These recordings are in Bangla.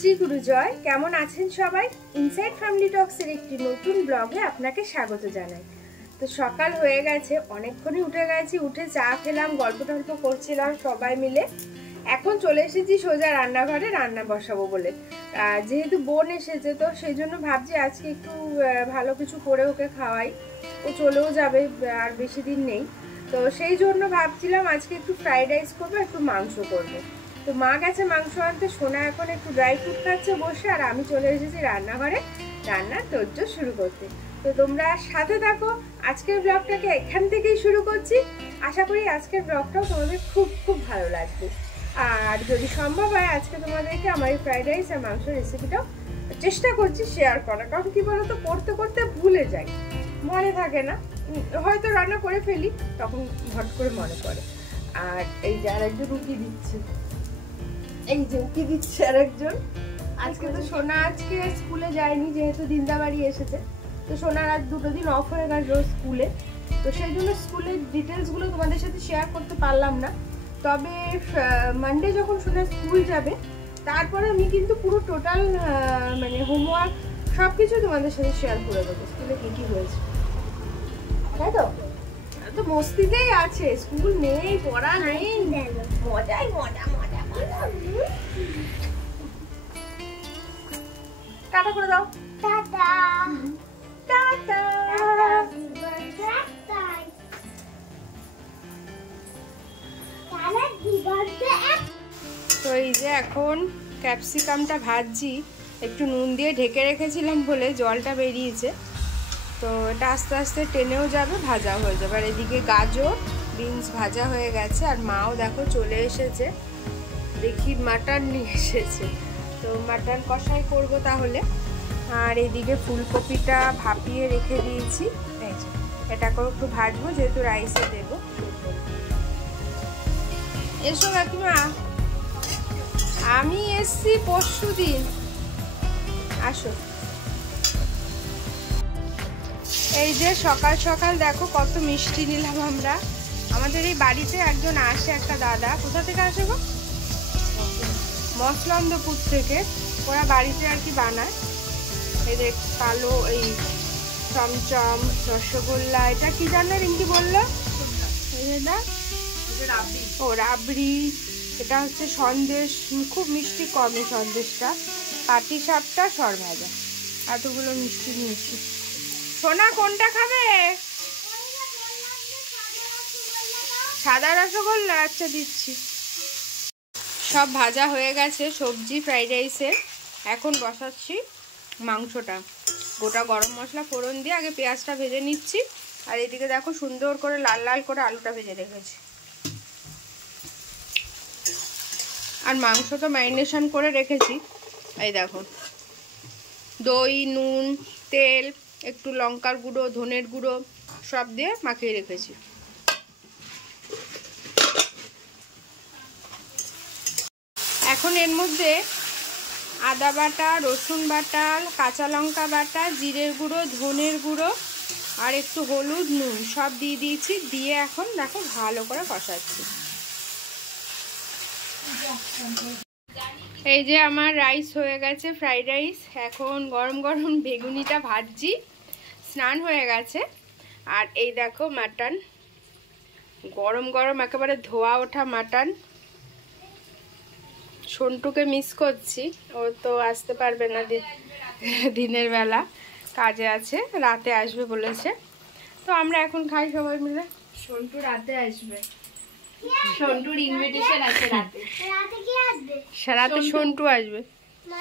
শ্রী গুরু জয়। কেমন আছেন সবাই? ইনসাইড ফ্যামিলি টক্সের একটি নতুন ব্লগে আপনাকে স্বাগত জানাই। তো সকাল হয়ে গেছে, অনেকক্ষণই উঠে গেছি, উঠে চা খেলাম, গল্প টল্প করছিলাম সবাই মিলে। এখন চলে এসেছি সোজা রান্নাঘরে রান্না বসাবো বলে। যেহেতু বোন এসেছে তো সেই জন্য ভাবছি আজকে একটু ভালো কিছু করে ওকে খাওয়াই। ও চলেও যাবে, আর বেশি দিন নেই। তো সেই জন্য ভাবছিলাম আজকে একটু ফ্রাইড রাইস করবো, একটু মাংস করবো। তো মা গেছে মাংস আনতে, সোনা এখন একটু ড্রাই ফ্রুট খাচ্ছে বসে, আর আমি চলে এসেছি রান্নাঘরে রান্নার তোড়জোড় শুরু করতে। তো তোমরা সাথে থাকো, আজকের ব্লগটাকে এখান থেকেই শুরু করছি। আশা করি আজকের ব্লগটাও তোমাদের খুব খুব ভালো লাগবে। আর যদি সম্ভব হয় আজকে তোমাদেরকে আমার এই ফ্রাইড রাইস আর মাংস রেসিপিটাও চেষ্টা করছি শেয়ার করার। কারণ কি বলতো, করতে করতে ভুলে যাই, মনে থাকে না, হয়তো রান্না করে ফেলি, তখন হট করে মনে পড়ে। আর এই যে আর একজন রুটি দিচ্ছে, এই যে উকি দিচ্ছে আর একজন। আজকে তো সোনা আজকে স্কুলে যায়নি, যেহেতু দিনদাবাড়ি এসেছে। তো সোনার আজ 2 দিন অফ হয়ে গেল স্কুলে, তো সেই জন্য স্কুলের ডিটেলসগুলো তোমাদের সাথে শেয়ার করতে পারলাম না। তবে মানডে যখন সোনা স্কুল যাবে, তারপরে আমি কিন্তু পুরো টোটাল মানে হোমওয়ার্ক সব কিছু তোমাদের সাথে শেয়ার করে দেবো, স্কুলে কী কী হয়েছে, তাই তো? তো মস্তিতেই আছে, স্কুল নেই, পড়া নেই, মজাই মজা মজা মজা। টাটা করে দাও, টাটা টাটা। তো এই যে এখন ক্যাপসিকামটা ভাজছি, একটু নুন দিয়ে ঢেকে রেখেছিলাম বলে জলটা বেরিয়েছে। তো এটা আস্তে আস্তে টেনেও যাবে, ভাজা হয়ে যাবে। আর এদিকে গাজর বিনস ভাজা হয়ে গেছে, আর মাও দেখো চলে এসেছে, দেখি মাটন নিয়ে এসেছে। তো মাটন কষাই করবো তাহলে। আর এদিকে ফুলকপিটা ভাপিয়ে রেখে দিয়েছি, এটাকেও একটু ভাজবো, যেহেতু রাইসে দেবো। এসো কাকিমা, আমি এসছি পরশুদিন, আসো। এই যে সকাল সকাল দেখো কত মিষ্টি নিলাম আমরা। আমাদের এই বাড়িতে একজন আসে, একটা দাদা। কোথা থেকে আসে গো? মসলন্দপুর থেকে। ওরা বাড়িতে আর কি বানায়, এই যে কালো এই চমচম, রসগোল্লা, এটা কি জানো রিঙ্কি বললো? ও রাবড়ি, এটা হচ্ছে সন্দেশ, খুব মিষ্টি কমে সন্দেশটা, পাটি সাপটা, সরভাজা, এতগুলো মিষ্টি নিয়েছি। সোনা কোনটা খাবে? সাদা রসগোল্লা, আচ্ছা দিচ্ছি। সব ভাজা হয়ে গেছে সবজি ফ্রাইড রাইসের। এখন বসাচ্ছি মাংসটা, গোটা গরম মশলা ফোড়ন দিয়ে আগে পেঁয়াজটা ভেজে নিচ্ছি। আর এদিকে দেখো সুন্দর করে লাল লাল করে আলুটা ভেজে রেখেছি। আর মাংস তো ম্যারিনেশন করে রেখেছি, এই দেখো দই, নুন, তেল, একটু লঙ্কার গুঁড়ো, ধনের গুঁড়ো সব দিয়ে মাখিয়ে রেখেছি। এখন এর মধ্যে আদা বাটা, রসুন বাটা, কাঁচা লঙ্কা বাটা, জিরের গুঁড়ো, ধনের গুঁড়ো আর একটু হলুদ, নুন সব দিয়ে দিয়েছি। দিয়ে এখন দেখো ভালো করে কষাচ্ছি। এই যে আমার রাইস হয়ে গেছে, ফ্রাইড রাইস। এখন গরম গরম বেগুনিটা ভাজছি, স্নান হয়ে গেছে। আর এই দেখো মাটন, গরম গরম একেবারে ধোয়া ওঠা মাটন। সন্টুকে মিস করছি, ও তো আসতে পারবে না, দিনের বেলা কাজে আছে, রাতে আসবে বলেছে। তো আমরা এখন খাই সবাই মিলে। সন্টু রাতে আসবে, সন্টুর ইনভিটেশন আছে রাতে। রাতে কি আসবে? রাতে সন্টু আসবে।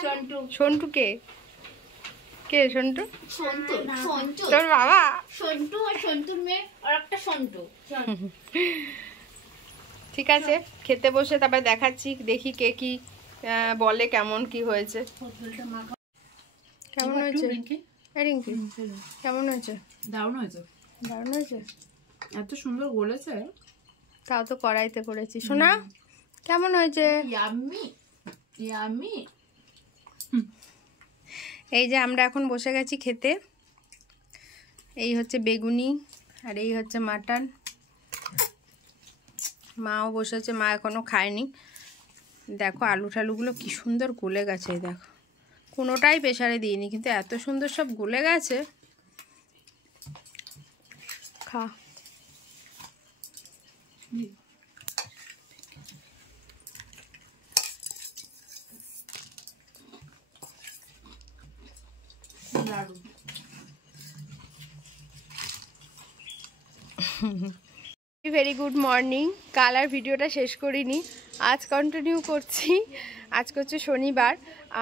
সন্টু, সন্টু কে? কে সন্টু? সন্টু, সন্টু তোর বাবা। সন্টু আর সন্টুর মেয়ে আর একটা সন্টু। ঠিক আছে, খেতে বসে তারপর দেখাচ্ছি, দেখি কে কি বলে, কেমন কি হয়েছে। কেমন হয়েছে রিঙ্কি? কেমন হয়েছে? দারুণ হয়েছে, দারুণ হয়েছে, এত সুন্দর বলেছে। তাও তো কড়াইতে করেছি। শোনা কেমন হয়েছে? Yummy yummy. এই যে আমরা এখন বসে গেছি খেতে। এই হচ্ছে বেগুনি আর এই হচ্ছে মাটন। মাও বসেছে, মা এখনো খায়নি, দেখো আলু টালুগুলো কি সুন্দর গলে গেছে, দেখো কোনোটাই প্রেসারে দিইনি, কিন্তু এত সুন্দর সব গলে গেছে। খা। Very good morning. কাল আর ভিডিওটা শেষ করিনি, আজ কন্টিনিউ করছি। আজকে হচ্ছে শনিবার,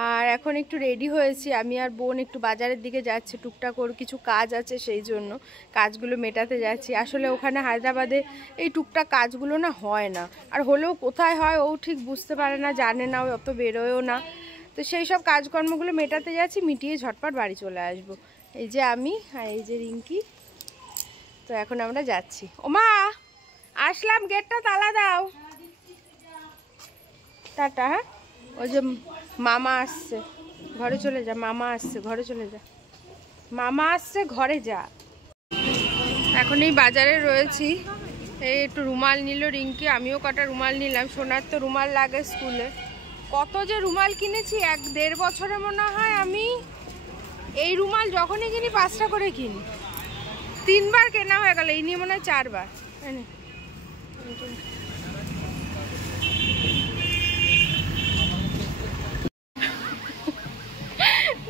আর এখন একটু রেডি হয়েছি। আমি আর বোন একটু বাজারের দিকে যাচ্ছি, টুকটাক ওর কিছু কাজ আছে, সেই জন্য কাজগুলো মেটাতে যাচ্ছি। আসলে ওখানে হায়দ্রাবাদে এই টুকটাক কাজগুলো না হয় না, আর হলেও কোথায় হয় ও ঠিক বুঝতে পারে না, জানে না, অত বেরোয়ও না। তো সেই সব কাজকর্মগুলো মেটাতে যাচ্ছি, মিটিয়ে ঝটপট বাড়ি চলে আসবো। এই যে আমি আর এই যে রিঙ্কি, তো এখন আমরা যাচ্ছি। ওমা আসলাম, গেটটা তালা দাও। টাটা। হ্যাঁ, ওই যে মামা আসছে, ঘরে চলে যা। মামা আসছে, ঘরে চলে যা। মামা আসছে, ঘরে যা। এখন এই বাজারে রয়েছি। এই একটু রুমাল নিল রিঙ্কি, আমিও কটা রুমাল নিলাম। সোনার তো রুমাল লাগে স্কুলে। কত যে রুমাল কিনেছি, 1-1.5 বছরে মনে হয় আমি এই রুমাল যখনই কিনি 5টা করে কিনি। 3বার কেনা হয়ে গেল, এই নিয়ে মনে হয় 4বার।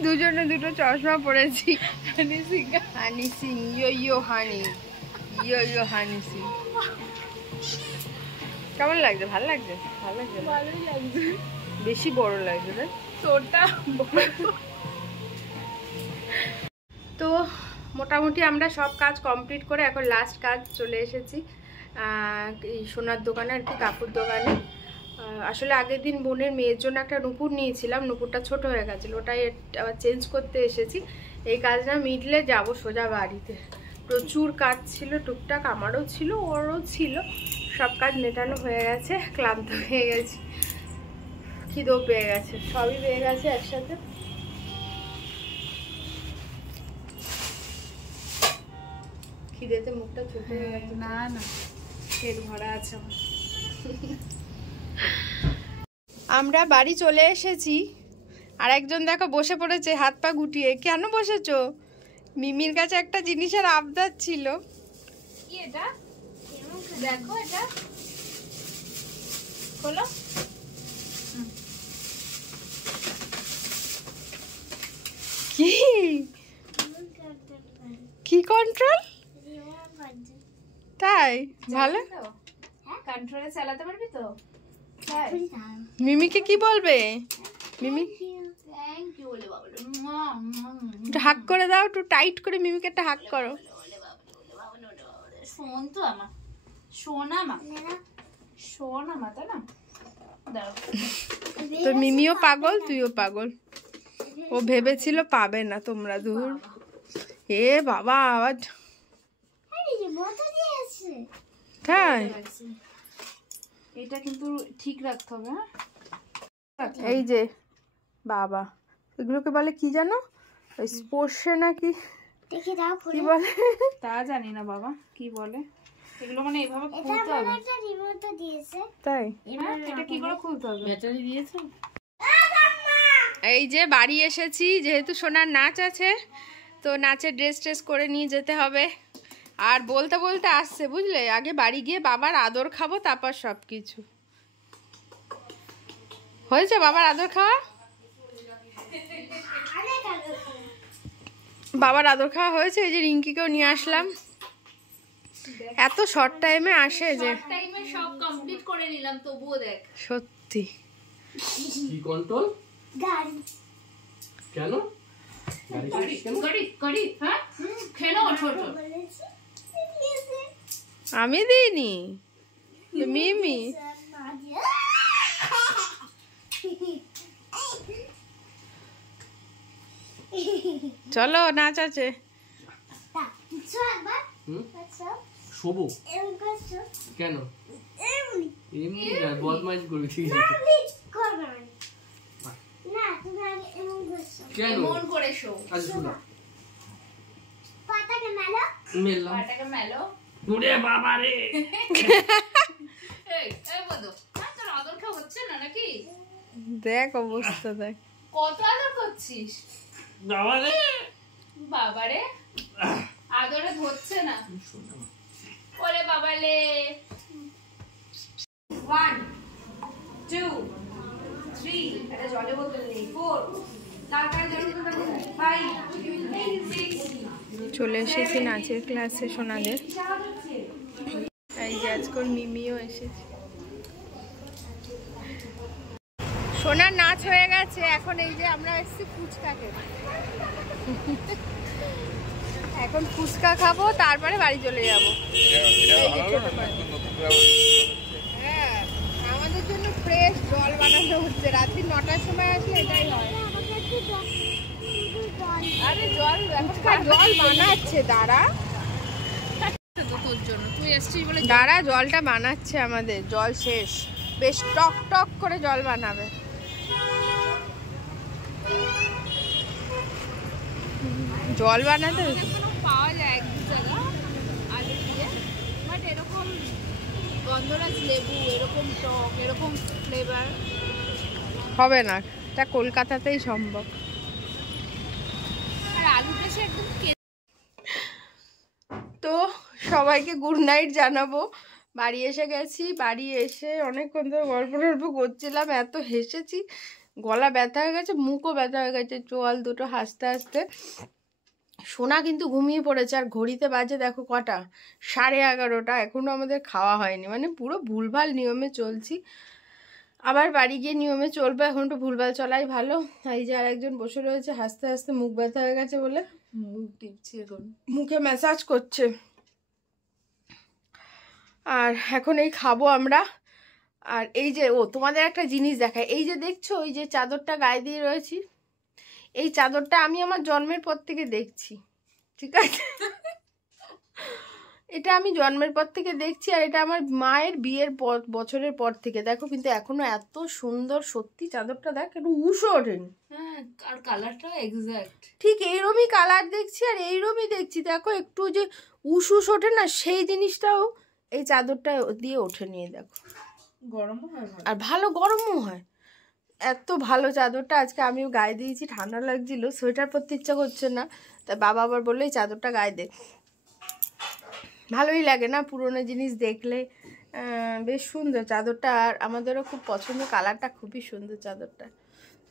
দুজনে দুটো চশমা পরেছি। হানি সিং, ইয়ো হানি, ইয়ো হানি সিং। কেমন লাগছে? ভালো লাগছে? ভালো লাগছে, ভালোই লাগছে। বেশি বড় লাগছে রে তোরটা। তো মোটামুটি আমরা সব কাজ কমপ্লিট করে এখন লাস্ট কাজ চলে এসেছি এই সোনার দোকানে, আর কি কাপড় দোকানে। আসলে আগের দিন বোনের মেয়ের জন্য একটা নুপুর নিয়েছিলাম, নুপুরটা ছোট হয়ে গেছিলো, ওটাই আবার চেঞ্জ করতে এসেছি। এই কাজটা মিটলে যাব সোজা বাড়িতে। প্রচুর কাজ ছিল টুকটাক, আমারও ছিল ওরও ছিল, সব কাজ মেটানো হয়ে গেছে। ক্লান্ত হয়ে গেছি, খিদেও পেয়ে গেছে, সবই পেয়ে গেছে একসাথে। খিদেতে মুখটা ছোট হয়ে গেছে। না না, পেট ভরা আছে। আমরা বাড়ি চলে এসেছি, আর একজন দেখো বসে পড়েছে হাত পা গুটিয়ে। কেন বসেছো? মিমির কাছে একটা জিনিসের আবদার ছিল। কি এটা? দেখো এটা খোলো। কি কি কন্ট্রোল? তাই ভালো। কন্ট্রোলে চালাতে পারবি তো? মিমিকে কি বলবে? মিমি থ্যাংক ইউ বলে বাবা। একটু হাক করে দাও, একটু টাইট করে মিমিকে একটা হাক করো। শোন তো আমার, শোনা মা, শোনা মা, তাই না? তোর মিমিও পাগল, তুইও পাগল। ও ভেবেছিল পাবে না তোমরা, দূর। এ বাবা আওয়াজ। তাই এটা কিন্তু ঠিক রাখতে হবে। হ্যাঁ, এই যে বাবা, এগুলোকে বলে কি জানো? ওই স্পর্শে নাকি কি বলে তা জানি না বাবা, কি বলে এগুলো। মানে এইভাবে খুলতে হবে। তাই এটা কি করে খুলতে হবে? ব্যাটারি দিয়েছে। এই যে বাড়ি এসেছি, যেহেতু সোনার নাচ আছে, তো নাচের ড্রেস করে নিয়ে যেতে হবে। আর বলতে বলতে আসছে, বুঝলে, আগে বাড়ি গিয়ে বাবার আদর খাবো, তারপর সব কিছু। হয়েছে বাবার আদর খাওয়া? বাবার আদর খাওয়া হয়েছে। এই যে রিঙ্কিকেও নিয়ে আসলাম। এত শর্ট টাইমে আসে যে সব কমপ্লিট করে নিলাম, তবুও দেখ সত্যি। কি কন্ট্রোল? গাড়ি কেন? গাড়ি হ্যাঁ খেলো ছোট। আমি দিইনি, মিমি। চলো নাচ আছে। শোবো কেন? এমনি বদমাইশ করবি, ঠিক আছে? কেন মন করে শো। আচ্ছা শোনো, পাতাকে মেলো, মেললাম। পাটাকে মেলো। ওরে বাবা রে। এই বন্ধু, তোর আদর খাওয়া হচ্ছে না নাকি? দেখ অবস্থা দেখ। কত আদর করছিস বাবারে, আদরে ধরছে না। ওরে বাবালে। 1 2 3 এটা জলে বোতল নেই। 4 তারপরে জলে বোতল নেই। 5 6 চলে এসেছি নাচের ক্লাসে সোনাদের। এই যে আজকাল মিমিও এসেছে। সোনার নাচ হয়ে গেছে, এখন এই যে আমরা এসেছি ফুচকা খেতে। এখন ফুচকা খাবো, তারপরে বাড়ি চলে যাবো। হ্যাঁ, আমাদের জন্য ফ্রেশ জল বানানো হচ্ছে। রাত্রি 9টার সময় আসলে এটাই হয়। আরে জল জল বানাচ্ছে, দাঁড়া দাঁড়া, জলটা বানাচ্ছে আমাদের। জল শেষ, বেশ টক টক করে জল বানাবে। জল বানাতে পাওয়া যায় এক দু জায়গা আলু দিয়ে, বাট এরকম গন্ধরাজ লেবু, এরকম টক, এরকম ফ্লেভার হবে না। এটা কলকাতাতেই সম্ভব। আর আলুটা সে একদম। তো সবাইকে গুড নাইট জানাবো। বাড়ি এসে গেছি। বাড়ি এসে অনেকক্ষণ ধরে গল্প টল্প করছিলাম, এত হেসেছি, গলা ব্যথা হয়ে গেছে, মুখও ব্যথা হয়ে গেছে, চোয়াল দুটো হাসতে হাসতে। সোনা কিন্তু ঘুমিয়ে পড়েছে। আর ঘড়িতে বাজে দেখো কটা, 11:30। এখনও আমাদের খাওয়া হয়নি, মানে পুরো ভুলভাল নিয়মে চলছি। আবার বাড়ি গিয়ে নিয়মে চলবে। এখন তো ভুলভাল চলাই ভালো। এই যে আর একজন বসে রয়েছে হাসতে হাসতে, মুখ ব্যথা হয়ে গেছে বলে মুখ টিপছে, এখন মুখে ম্যাসাজ করছে। আর এখন এই খাবো আমরা। আর এই যে তোমাদের একটা জিনিস দেখায়, এই যে দেখছো ওই যে চাদরটা গায়ে দিয়ে রয়েছি, এই চাদরটা আমি আমার জন্মের পর থেকে দেখছি, ঠিক আছে? এটা আমি জন্মের পর থেকে দেখছি। আর এটা আমার মায়ের বিয়ের বছরের পর থেকে। দেখো কিন্তু এখনো এত সুন্দর, সত্যি চাদরটা দেখ, একটু উষো ওঠেনি। হ্যাঁ, আর কালারটা এক্স্যাক্ট ঠিক এইরকমই কালার দেখছি, আর এইরকমই দেখছি। দেখো একটু যে উষ ওঠে না, সেই জিনিসটাও এই চাদরটা দিয়ে ওঠে নিয়ে। দেখো গরমও হয়, আর ভালো গরমও হয়। এত ভালো চাদরটা। আজকে আমিও গায়ে দিয়েছি, ঠান্ডা লাগছিল, সোয়েটার পরতে ইচ্ছা করছে না, তাই বাবা আবার বললো এই চাদরটা গায়ে দে। ভালোই লাগে না পুরনো জিনিস দেখলে, বেশ সুন্দর চাদরটা। আর আমাদেরও খুব পছন্দ, কালারটা খুবই সুন্দর চাদরটা।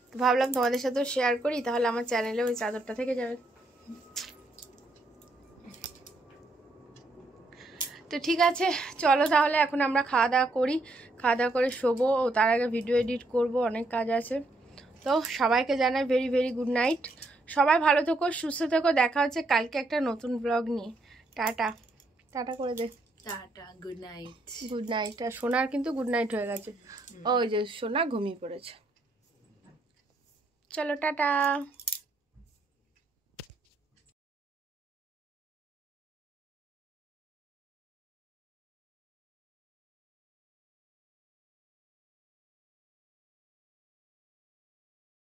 তো ভাবলাম তোমাদের সাথেও শেয়ার করি, তাহলে আমার চ্যানেলে ওই চাদরটা থেকে যাবে। তো ঠিক আছে, চলো তাহলে এখন আমরা খাওয়া দাওয়া করি। খাওয়া দাওয়া করে শোবো, তার আগে ভিডিও এডিট করব, অনেক কাজ আছে। তো সবাইকে জানাই ভেরি ভেরি গুড নাইট। সবাই ভালো থেকো, সুস্থ থেকো। দেখা হচ্ছে কালকে একটা নতুন ব্লগ নিয়ে। টাটা টাটা করে দে। Tata, good night. Good night. আর সোনার কিন্তু গুড নাইট হয়ে গেছে। ওই যে সোনা ঘুমিয়ে পড়েছে। চলো টাটা।